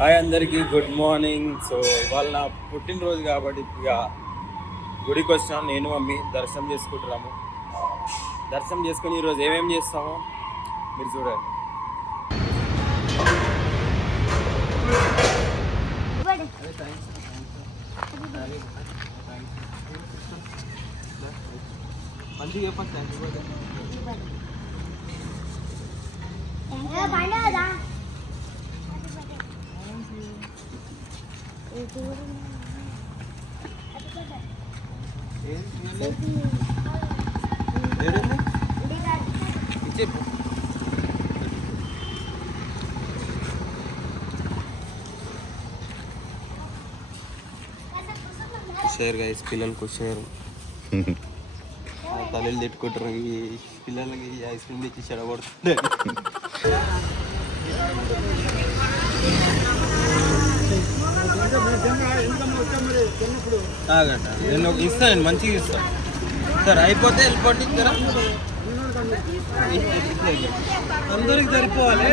Hi అందరికీ good morning. So ఇవాళ నా పుట్టినరోజు కాబట్టి ఇక గుడికి వచ్చినాం. నేను మమ్మీ దర్శనం చేసుకుంటున్నాము. దర్శనం చేసుకుని ఈరోజు ఏమేమి చేస్తామో మీరు చూడండి. మంచిగా చెప్పండి. షేర్ గైస్, పిల్లలకు షేర్. తల్లిలు తిట్టుకుంటారు. ఈ పిల్లలకి ఐస్ క్రీమ్ తెచ్చి చెడగొడుతుంది. నేను ఇస్తాను, మంచిగా ఇస్తాను సార్. అయిపోతే వెళ్ళిపోండి. కదా అందరికి సరిపోవాలి.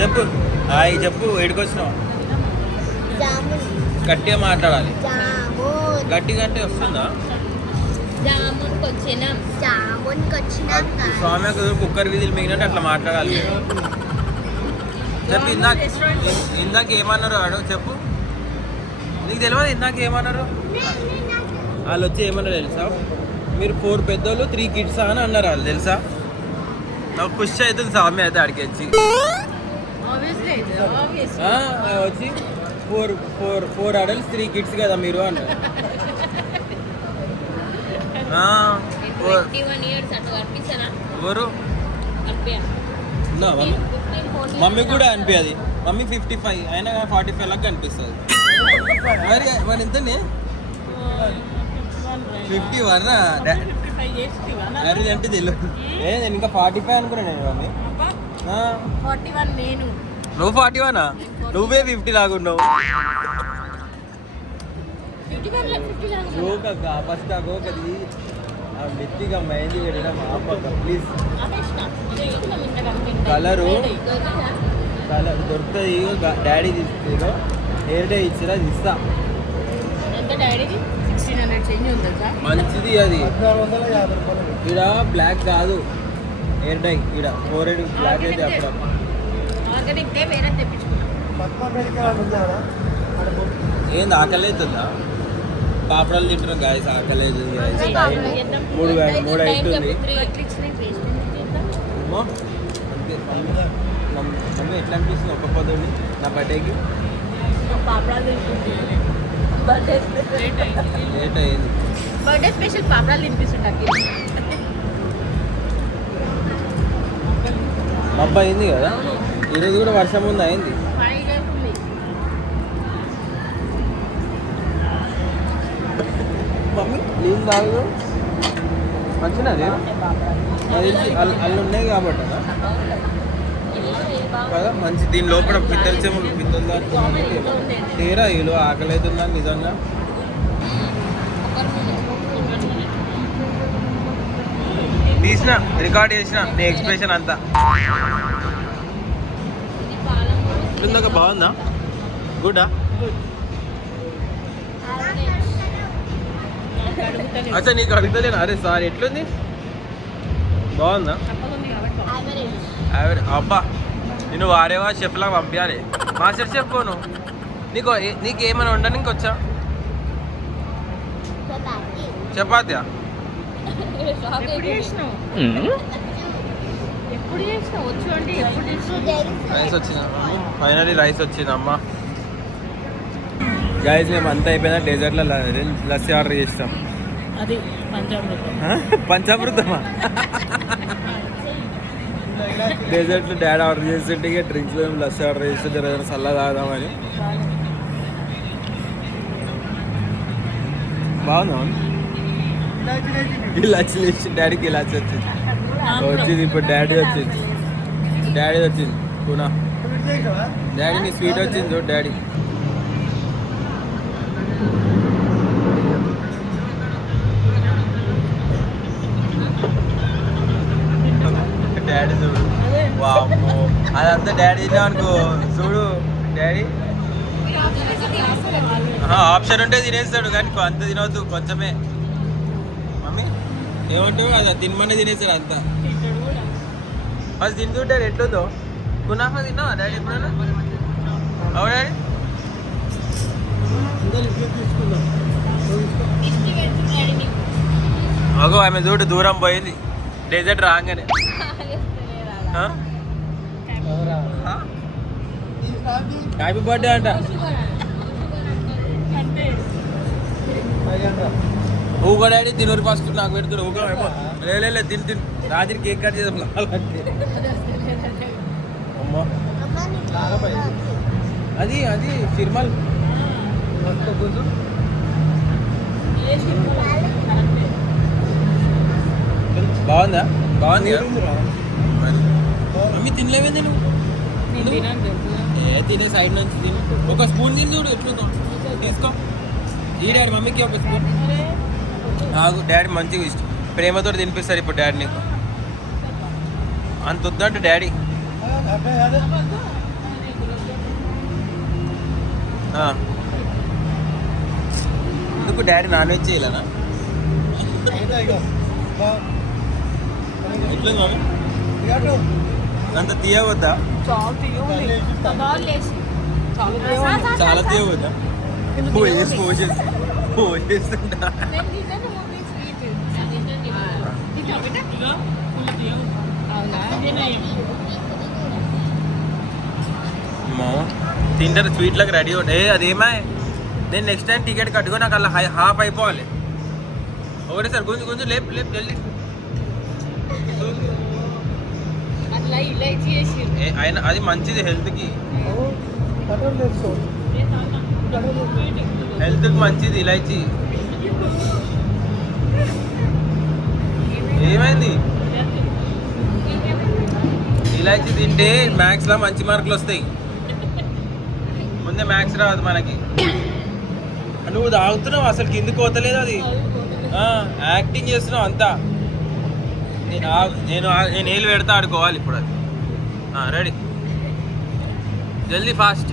చెప్పు. హాయ్ చెప్పు. ఏడికి వచ్చినావు? గట్టిగా మాట్లాడాలి. గట్టిగా అంటే వస్తుందా? స్వామి కుక్కర్ విధులు మిగిలినట్టు అట్లా మాట్లాడాలి. చెప్పు. ఇందాక ఏమన్నారు వాడు? చెప్పు. నీకు తెలియదు ఇందాక ఏమన్నారు? వాళ్ళు వచ్చి ఏమన్నారు తెలుసా? మీరు 4 పెద్దోళ్ళు 3 కిడ్స్ అని అన్నారు వాళ్ళు. తెలుసా? నాకు ఖుషి అవుతుంది స్వామి అయితే అడిగి వచ్చి వచ్చి 4 అడల్ట్స్ 3 కిడ్స్ కదా మీరు అన్నారు. ఎవరు? మమ్మీ కూడా అనిపించదు. మమ్మీ 55 అయినా 45 లాగా కనిపిస్తుంది. మరి ఎంతనే? 51 డాడీ అంటే తెలియదు. నేను ఇంకా 45 అనుకున్నాను. నేను మమ్మీ 41. నేను నువ్వు 41? నువ్వే 50 లాగున్నావు. ఫస్ట్ ఆ గోకది ఆ మెత్తిగా మైంది పెట్టడం ఆపక ప్లీజ్. కలర్ దొరుకుతుంది. డాడీ తీసుకుందో హెయిర్ డై ఇచ్చిరా ఇస్తా. మంచిది అది. ఇక్కడ బ్లాక్ కాదు హెయిర్ డై. ఇక్కడ 4 బ్లాక్ అయితే అప్పుడు ఏంది ఆకలి అవుతుందా? పాపడాలు తింటున్నాం గాయస్. ఆకలి అవుతుంది. 3 అవుతుంది. మమ్మీ ఎట్లా అనిపిస్తుంది ఒక్క పొద్దుని నా బర్త్డేకి? లేట్ అయింది. బర్త్డే స్పెషల్ పాపడాలు తినిపిస్తుంటారు. మబ్బా అయింది కదా. ఈరోజు కూడా వర్షం ఉంది. అయింది. మమ్మీ నీళ్ళు తాగు మంచిగా తెలిసి అల్లు ఉన్నాయి కాబట్టి కదా మంచి. దీని లోపల పిత్తల చెములు పిత్తలు తీరా వీళ్ళు ఆకలి అవుతుందా నిజంగా? తీసిన రికార్డ్ చేసిన నీ ఎక్స్ప్రెషన్ అంతా. ఇందాక బాగుందా? గుడ్డా? అచ్చా నీకు అడుగుతలేను. అరే సార్ ఎట్లుంది? బాగుందా? అబ్బా నేను వారేవా షెఫ్లా పంపించాలి మాస్టర్ షెఫ్ పోను నీకేమైనా ఉండడానికి వచ్చా చపాతీయా రైస్ వచ్చిందా ఫైనలీ రైస్ వచ్చిందమ్మా గైస్ మేము అంతా అయిపోయినా డెజర్ట్లో లస్సీ ఆర్డర్ చేస్తాం అది పంచామృతం పంచామృతమా డెజర్ట్లో డాడీ ఆర్డర్ చేస్తుంటే ఇక డ్రింక్స్ మేము లస్సీ ఆర్డర్ చేస్తుంటే ఏదైనా చల్ల తాగుదామని బాగుందా ఇలాచి వేసి డాడీకి ఇలాచి వచ్చింది ఇప్పుడు డాడీ వచ్చింది పునా డాడీ నీ స్వీట్ వచ్చింది చూడు డాడీ డాడీ చూడు వామ్మో అదంతా డాడీ తిన్నా అనుకో చూడు డాడీ ఆప్షన్ ఉంటే తినేస్తాడు కానీ అంత తినవద్దు కొంచెమే మమ్మీ ఏమంటావు అది తినమనే తినేస్తాడు అంతా అది తింటుంటారు ఎట్లుందో కునాఫా తిన్నావా డాడీ ఎప్పుడైనా అవు డాడీ అగో ఆమె చూడు దూరం పోయింది డెజర్ట్ రాగానే హ్యాపీ బర్త్డే అంట ఊగో డాడీ తినూరు ఫస్ట్ నాకు పెడుతున్నారు ఊగో ఏమో లే తిని రాత్రి కేక్ కట్ చేద్దాం కావాలంటే అమ్మా అది సిరిమల్ బాగుందా బాగుంది మమ్మీ తినలేవేంది నువ్వు తినే సైడ్ నుంచి తిని ఒక స్పూన్ తిని చూడు ఎట్లుందో తీసుకో ఈ డాడీ మమ్మీకి ఒక స్పూన్ నాకు డాడీ మంచిగా ఇష్టం ప్రేమతో తినిపిస్తారు ఇప్పుడు డాడీ నీకు అంత వద్దంటే డాడీ ఎందుకు డాడీ నాన్ వెజ్ చేయలేనా ఎట్లా మమ్మీ అంత తీయవద్దా చాలా తీయవద్దా పోసేస్తుంటా తింటారు స్వీట్లకు రెడీ ఉండే అదేమా నేను నెక్స్ట్ టైం టికెట్ కట్టుకో నాకు అలా హాఫ్ అయిపోవాలి ఒకటే సార్ కొంచెం లేపు జల్దీ అయినా అది మంచిది హెల్త్కి మంచిది ఇలాచి ఏమైంది ఇలాచి తింటే మ్యాథ్స్లో మంచి మార్కులు వస్తాయి ముందే మ్యాథ్స్ రాదు మనకి నువ్వు తాగుతున్నావు అసలు కిందికి పోతలేదు అది యాక్టింగ్ చేస్తున్నావు అంతా నేను ఏళ్ళు పెడతా ఆడుకోవాలి ఇప్పుడు అది రెడీ జల్దీ ఫాస్ట్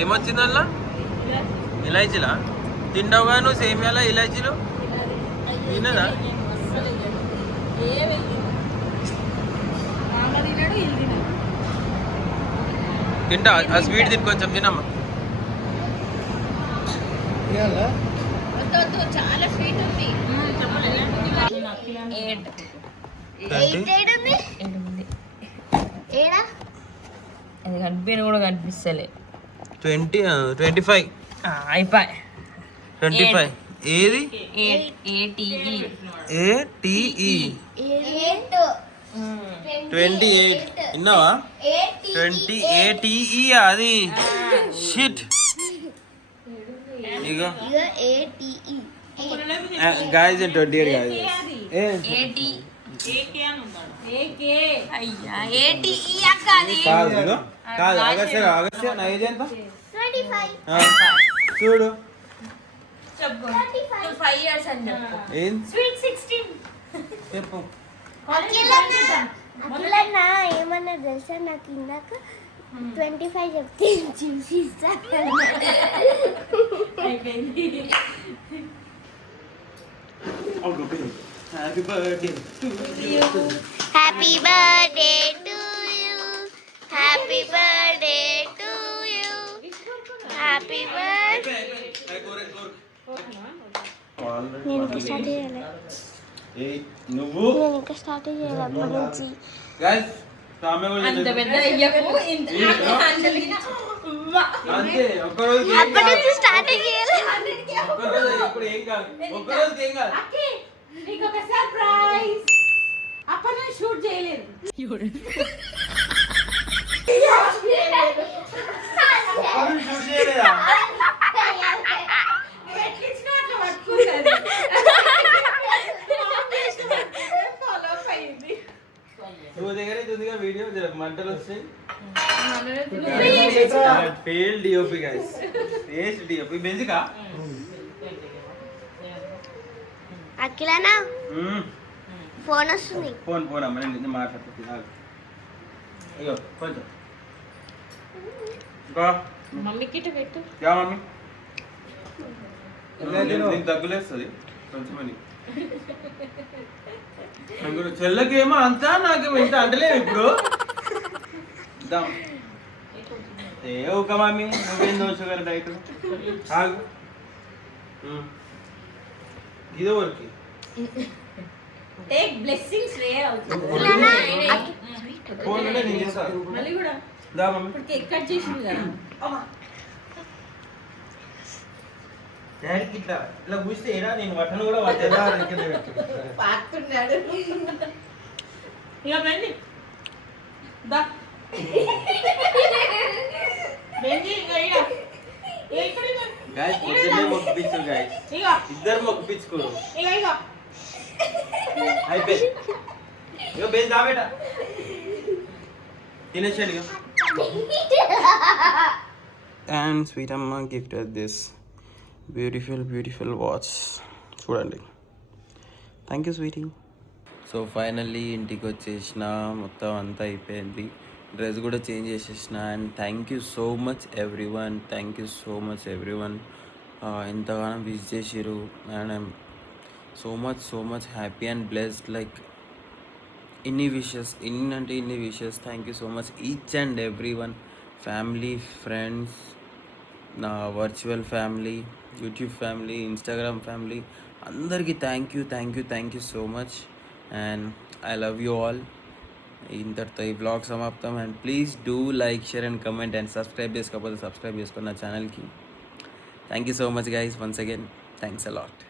ఏమొచ్చింది అలా ఇలాచీలా తిండవుగా నువ్వు సేమియాలా ఇలాచీలు తిన్నదా తింటా ఆ స్వీట్ తిని కొంచెం తినమ్మా చాలా స్వీట్ ఉంది అది కనిపించని కూడా కనిపిస్తలే 25 అయిపోయి 25 ఏది ATE 28 విన్నావా 28 అది షిట్ ఇగో గాయస్ 28 కాదు అగస్య నా ఏజ్ ఎంత చూడు చెప్పు 5 years అని చెప్పు. ఏం Sweet 16. చెప్పు. అట్లన్నా ఏమన్నా తెలుసా నాకు ఇందాక 25 చెప్తే చూసి happy birthday happy birthday to you happy birthday to you happy birthday నేను ఇంకా స్టార్ట్ చేయాలి నువ్వు నేను ఇంకా స్టార్ట్ చేయాలి అప్పటి నుంచి గైస్ సామె అంత పెద్ద అయ్యకు ఇంత అంజలిన అంతే ఒక్కరోజు అప్పటి నుంచి స్టార్ట్ చేయాలి ఒక్కరోజు ఇప్పుడు ఏం కాదు ఒక్కరోజు ఏం కాదు నీకు ఒక సర్ప్రైజ్ అప్పటి నుంచి షూట్ చేయలేదు ఒక్కరోజు షూట్ చేయలేదా నువ్వు ఎట్లా ఇచ్చినా అట్లా పట్టుకుంటుంది ఫాలో అప్ అయింది నువ్వు దగ్గర ఉందిగా వీడియో మంటలు వస్తాయి మన fail DOP guys waste DOP బెంజికా అఖిలనా ఫోన్ వస్తుంది ఫోన్ ఫోన్ అమ్మ నేను మాట్లాడుతుంది అయ్యో కొంచెం ఇంకా మమ్మీకి ఇటు పెట్టు. యా మమ్మీ నీకు దగ్గులేస్తుంది కొంచెం అని చెల్లకేమో అంతా నాకేమో ఇంత అంటలేవు ఇప్పుడు ఇద్దాం. ఏ ఒక మమ్మీ నువ్వేం నో షుగర్ డైట్ ఆగు ఇదో వరకు టేక్ బ్లెస్సింగ్స్ రే అవుతుంది ఫోన్ అంటే నేను చేస్తాను మళ్ళీ కూడా దా మమ్మీ ఇప్పుడు కేక్ కట్ చేసింది కదా డాడీకి ఇట్లా ఇట్లా కూస్తే ఏడా నేను వట్టను కూడా వట్టేదా పాకున్నాడు ఇక రండి దా రండి ఇక ఇక్కడ గాయస్ పొద్దున్నే మొక్కిపించు గాయస్ ఇక ఇద్దరు మొక్కిపించుకోరు ఇక అయిపోయింది ఇక బేస్ దాబేట తినేసాడు ఇక అండ్ స్వీట్ అమ్మ గిఫ్టెడ్ దిస్ బ్యూటిఫుల్ వాచ్ చూడండి. Thank you sweetie. So finally ఇంటికి వచ్చేసిన మొత్తం అంతా అయిపోయింది. డ్రెస్ కూడా చేంజ్ చేసేసిన. And thank you so much everyone ఎంతగానో విష్ చేసిరు. And I'm so much happy and blessed. Like ఇన్ని wishes thank you so much each and every one. Family, friends, నా virtual family, YouTube family, Instagram family, అందరికీ thank you so much. And I love you all. ఇంతటితో ఈ blog సమాప్తం. And please do like, share and comment and subscribe చేసుకోకపోతే subscribe చేసుకున్న ఛానల్కి. Thank you so much guys once again. Thanks a lot.